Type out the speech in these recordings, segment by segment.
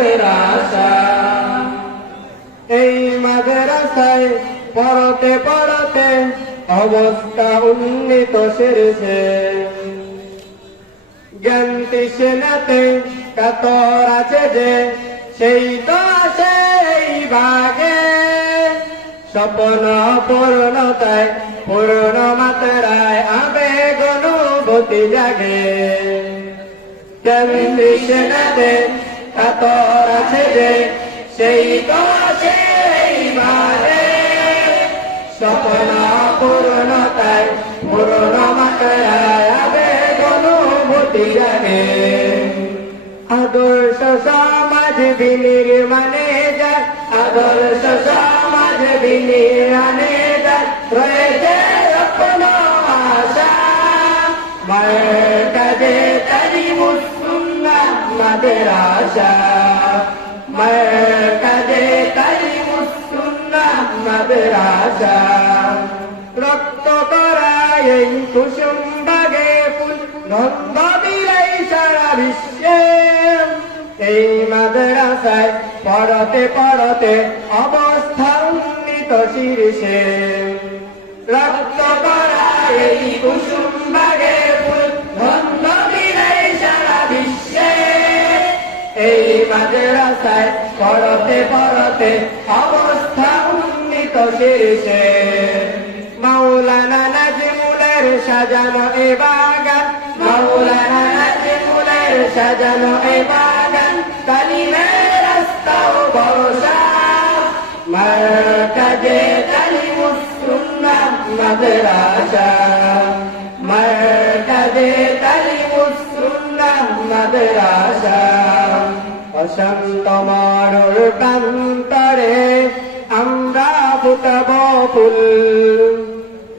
মাদ্রাসা। এই মাদ্রাসায় পড়তে পড়তে অবস্থা উন্নীত সেরেছে। জ্ঞান তৃষ্ণাতে কাতর আছে যে, সেই তো আছে এই ভাগে। স্বপ্ন পূর্ণতায় পূর্ণ মাত্রায় আবেগ অনুভূতি জাগে। জ্ঞান তৃষ্ণাতে কাতর আছে যে, সেই তো আছে এই ভাগে। স্বপ্ন পূর্ণতায় পূর্ণ মাত্রায় আবেগ অনুভূতি জাগে। আদর্শ সমাজ বিনির্মাণে যায়, আদর্শ সমাজ বিনির্মাণে যায়, রয়েছে স্বপ্ন আশা। মায়ের কাজে তালিমুস সুন্নাহ মাদ্রাসা, মায়ের কাজে তালিমুস সুন্নাহ মাদ্রাসা। রক্ত করায় এই কুসুম বাগে ফুল গন্ধ বিলাই সারা বিশ্বে। এই মাদ্রাসায় পড়তে পড়তে অবস্থা উন্নীত শীর্ষে। রক্ত করায় এই কুসুম বাগে ফুল গন্ধ বিলাই সারা বিশ্বে। এই মাদ্রাসায় পড়তে পড়তে অবস্থা উন্নীত শীর্ষে। মাওলানা নাজমুলের সাজানো এ বাগান, মাওলানা নাজমুলের সাজানো এ বাগান, তালিমের রাস্তা ও ভরসা। মারকাজে তালিমুস সুন্নাহ মাদ্রাসা, মারকাজে তালিমুস সুন্নাহ মাদ্রাসা। অশান্ত মরুর প্রান্তরে আমরা ফুটাবো ফুল,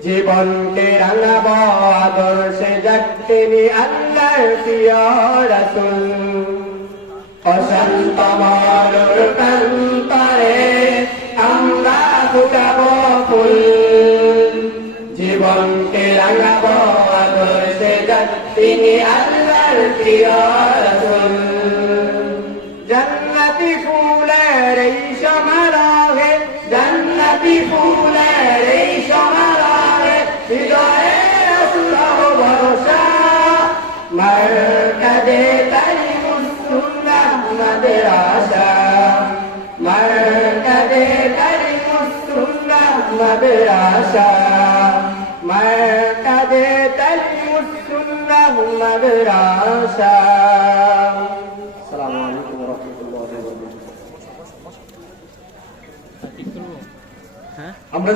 জীবনকে রাঙাবো আদর্শে যাত্রী আল্লাহর প্রিয় রাসূল। অশান্ত মরুর প্রান্তরে আমরা ফুটাবো ফুল, জীবনকে রাঙাবো আদর্শে যাত্রী আল্লাহর প্রিয় রাসূল। জান্নাতি ফুলের এই সমারোহে, জান্নাতি ফুলের এই সমারোহে, হৃদয়ে রাসূলহ ভরসা। মারকাজে তালিমুস সুন্নাহ মাদ্রাসা, মারকাজে তালিমুস সুন্নাহ মাদ্রাসা, মারকাজে তালিমুস সুন্নাহ মাদ্রাসা। আসসালামু আলাইকুম ওয়া রাহমাতুল্লাহি ওয়া বারাকাতুহু। আমরা